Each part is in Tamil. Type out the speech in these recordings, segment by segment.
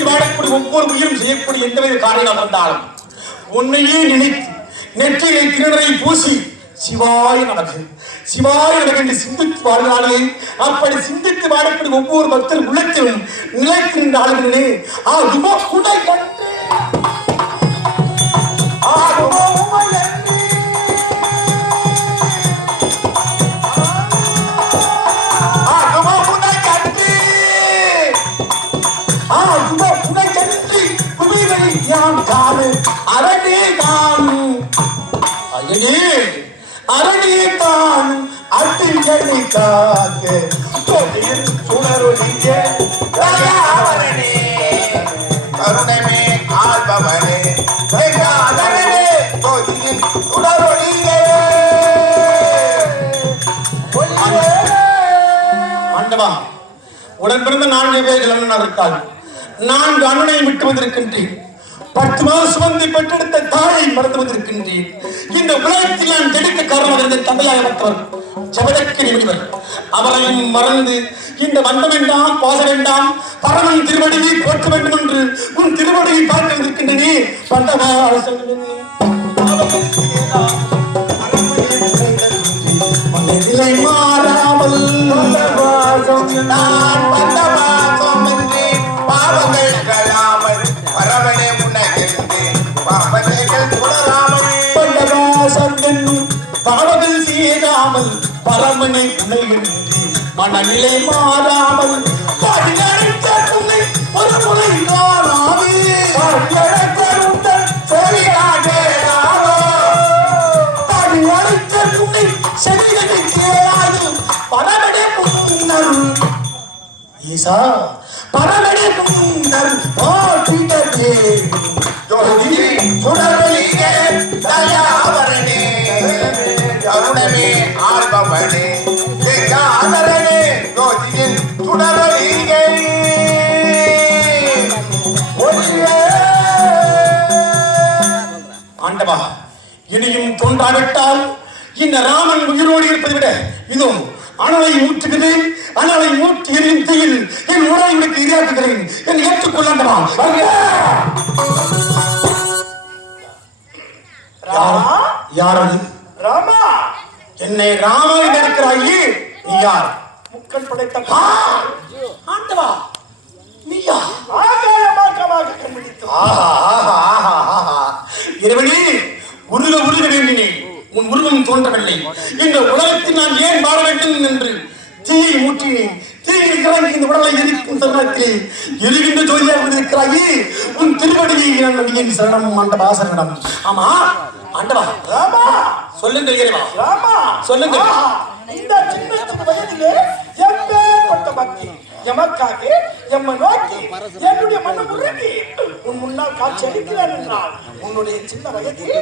நினைத்து வாழக்கூடிய ஒவ்வொரு உயிரும் செய்யக்கூடிய எந்தவித காரியம் வந்தாலும் உன்னையே நினைத்து நெற்றியை திருநரை பூசி சிவாய நமக்கு. சிவாய நமக்கு என்று சிந்தித்து வாழ்கிறார்களே அப்படி சிந்தித்து வாழக்கூடிய ஒவ்வொரு பக்தர் உள்ளத்திலும் நிலைக்கின்ற ஆ ஆகுமோ அரணே காணும் அயனே அரணே காணும் அட்டிகளை காக்க தொழில் சுடரொழிய கருணமே ஆள்பவனே கோதியின் ஆண்டவா உடன் பிறந்த நான்கு பேர்கள் அண்ணன் இருக்காள் நான்கு அண்ணனை விட்டு வந்திருக்கின்றேன். பத்து மாதம் சுமந்தி பெற்றெடுத்த தாயை மறந்து வந்திருக்கின்றேன். இந்த உலகத்தில் நான் தெடுக்க காரணமாக இருந்த தந்தையாகப்பட்டவர் ஜபதக்கிரி முனிவர். அவரையும் மறந்து இந்த வண்டம் வேண்டாம் பாச வேண்டாம் பரமன் திருவடியை போற்ற வேண்டும் என்று உன் திருவடியை பார்க்க வந்திருக்கின்றனே. பண்டவா மனதிலை மாறாமல் நான் உன்னை செவிகளை கேளாது பரமனே முன்னர் ஈசா பரமனே முன்னர் பாட்டிடவே. ஜோதி சுடரொழியே ஆண்டவா இனியும் தோன்றாவிட்டால் இந்த ராமன் உயிரோடு இருப்பதை விட இதோ அனலை ஊற்றுகிறேன் அனலை ஊற்றி எரியும் தீயில் என் உடலை உனக்கு இரையாக்குகிறேன் என் ஏற்றுக்கொள்ளண்டவா யார்? அது ராமா? என்னை ராமா இருக்கிறாயே நீ யார்? முக்கள் படைத்த! ஆண்டவா நீயா ஆகாயமாக்கமாக கண்டுபிடித்து ஆஹா ஆஹா. இறைவனே உருக உருக வேண்டினேன் உன் உருவம் தோன்றவில்லை. இந்த உலகத்தில் நான் ஏன் வாழ வேண்டும் என்று தீயை ஊற்றினேன் தீயில் கிளம்பி இந்த உடலை எரிக்கும் தருணத்தில் எரிகின்ற ஜோதியாக இருக்கிறாயே உன் திருவடியை நான் அடியேன் சரணம் ஆண்டவா சரணம். ஆமா ஆண்டவா ராமா சொல்லுங்கள் இறைவா. ராமா சொல்லுங்கள். இந்த சின்ன சின்ன வயதிலே எப்பேற்பட்ட பக்தி எமக்காக எம்மை நோக்கி என்னுடைய மனம் உருகி முன்னால் காட்சி அளிக்கிறான் என்றால் உன்னுடைய சின்ன வயதில்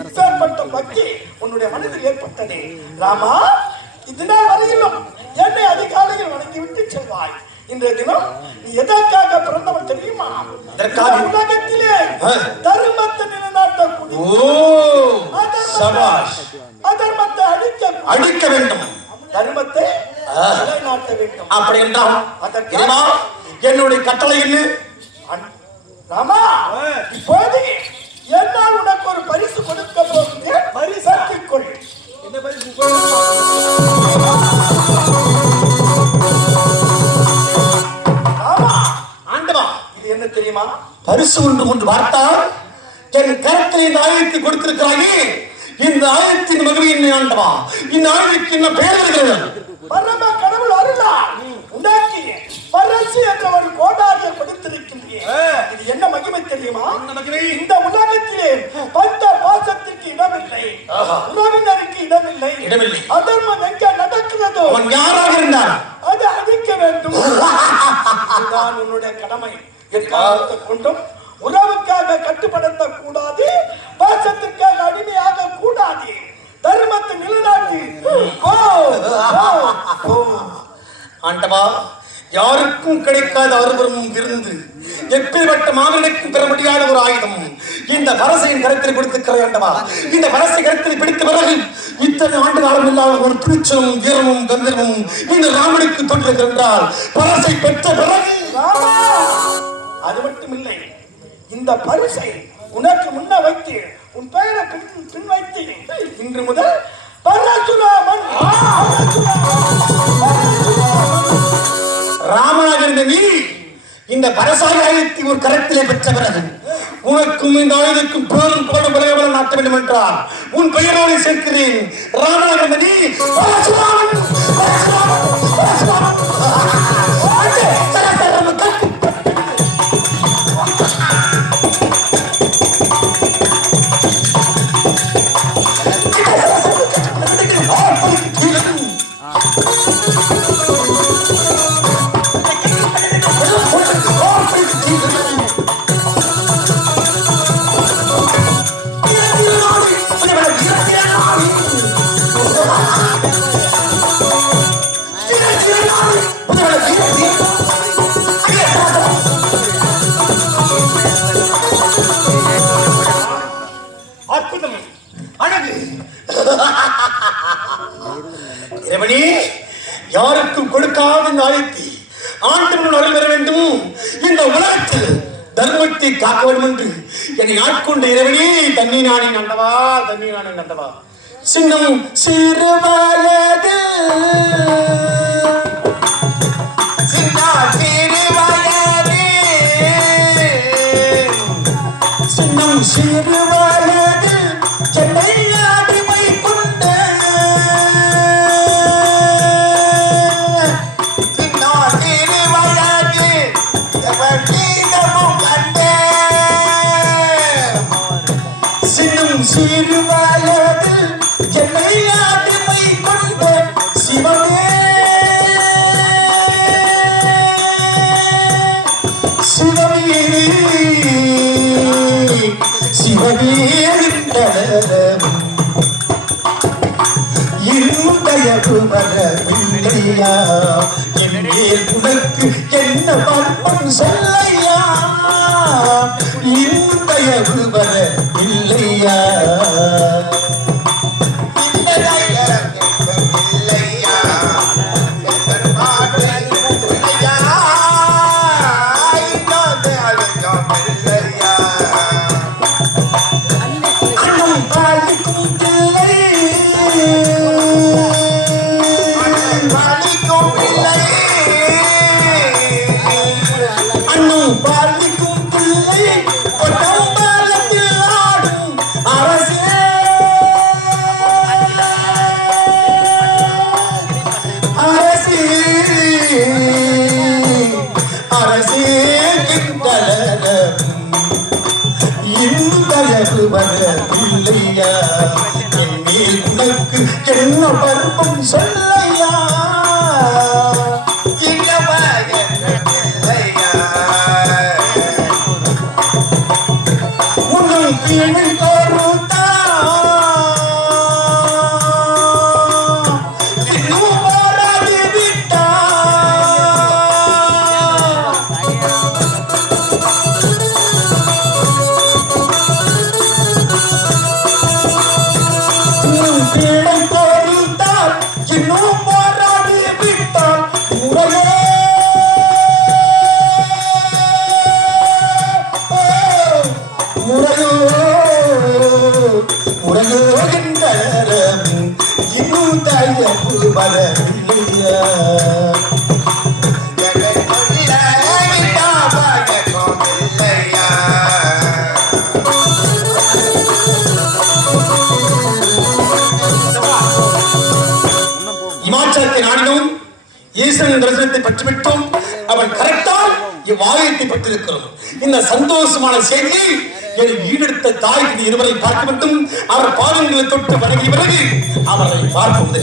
இப்பேற்பட்ட பக்தி உன்னுடைய மனதில் ஏற்பட்டதே. ராமா இதனால் வரையிலும் என்னை அதிகாலையில் வணங்கி விட்டு செல்வாய். இன்றைய தினம் நீ எதற்காக பிறந்தவன் தெரியுமா? எதற்காக? இந்த உலகத்திலே. தர்மத்தை நிலைநாட்டக்கூடிய அதர்மத்தை அழிக்க அடிக்க வேண்டும். தர்மத்தை. நிலைநாட்ட வேண்டும். அப்படி என்றால் என்னுடைய கட்டளை என்ன? ராமா இப்போது என்னால் உனக்கு ஒரு பரிசு கொடுக்க போகிறேன். பரிசாக்கிக் கொள் என்ன பரிசு இது என்ன தெரியுமா? பரிசு ஒன்று கொண்டு பார்த்தால் என் கரத்தில் இந்த ஆயுதத்தை கொடுத்திருக்கிறாயே. இந்த ஆயுதத்தின் மகிழ்ச்சி என்ன ஆண்டவா. இந்த ஆயுதத்துக்கு என்ன பெயர் வருகிறது பரம கடவுள் அருளா உண்டாக்கி பரசு என்ற ஒரு கோடாக கொடுத்திருக்கின்றேன் இது என்ன மகிமை தெரியுமா இந்த உலகத்திலே பந்த பாசத்திற்கு இடமில்லை. உறவினருக்கு இடமில்லை. இடமில்லை. அதர்மம் எங்க நடக்கிறதோ அவன் யாராக இருந்தான்? அது அழிக்க வேண்டும். இதுதான் உன்னுடைய கடமை. எக்காலத்தை கொண்டும் உறவுக்காக கட்டுப்படுத்த கூடாது பாசத்துக்காக அடிமையாக கூடாது தர்மத்தை நிலைநாட்டி. ஆண்டவா யாருக்கும் கிடைக்காத அருவரும் இருந்து எப்பேற்பட்ட மாமனுக்கும் பெற இந்த பரசையின் கருத்தில் கொடுத்திருக்கிற வேண்டுமா இந்த பரசை கருத்தில் பிடித்த பிறகு இத்தனை ஆண்டு காலம் இல்லாத ஒரு துணிச்சலும் வீரமும் கந்தர்வும் இந்த ராமனுக்கு தோன்றுகின்றால் பரசை பெற்ற பிறகு அது மட்டும் இல்லை இந்த பரிசை உனக்கு முன்ன வைத்து உன் பெயரை பின் பின் வைத்து இன்று முதல் பரசுராமன் ராமனாக இருந்த நீ இந்த பரசாக ஒரு கரத்திலே பெற்ற பிறகு உனக்கும் இந்த ஆயுதக்கும் பேரும் போட விளையாட நாட்ட வேண்டும் என்றார் உன் பெயரோடு சேர்க்கிறேன். ராணா காக்க என்னை ஆட்கொண்ட இறைவனே தண்ணி நானே நல்லவா தண்ணி நானே நல்லவா சின்னம் சிறுவயது. சின்ன சிறுவயது. சின்னம் சிறுவயது வரவில்லையா என்னேல் உனக்கு என்ன பண்பம் சொல்ல உனக்கு என்ன பருப்பம் சொல்லையா? உன்னை என்ன ஈஸ்வரன் தரிசனத்தை பெற்றுவிட்டோம். அவன் கரெக்டால் இவ்வாலயத்தை பெற்றிருக்கிறோம். இந்த சந்தோஷமான செய்தியை என் ஈடெடுத்த தாய்க்கு இருவரை பார்க்க மட்டும் அவர் பாதங்களை தொட்டு வணங்கிய பிறகு அவரை பார்ப்போம்.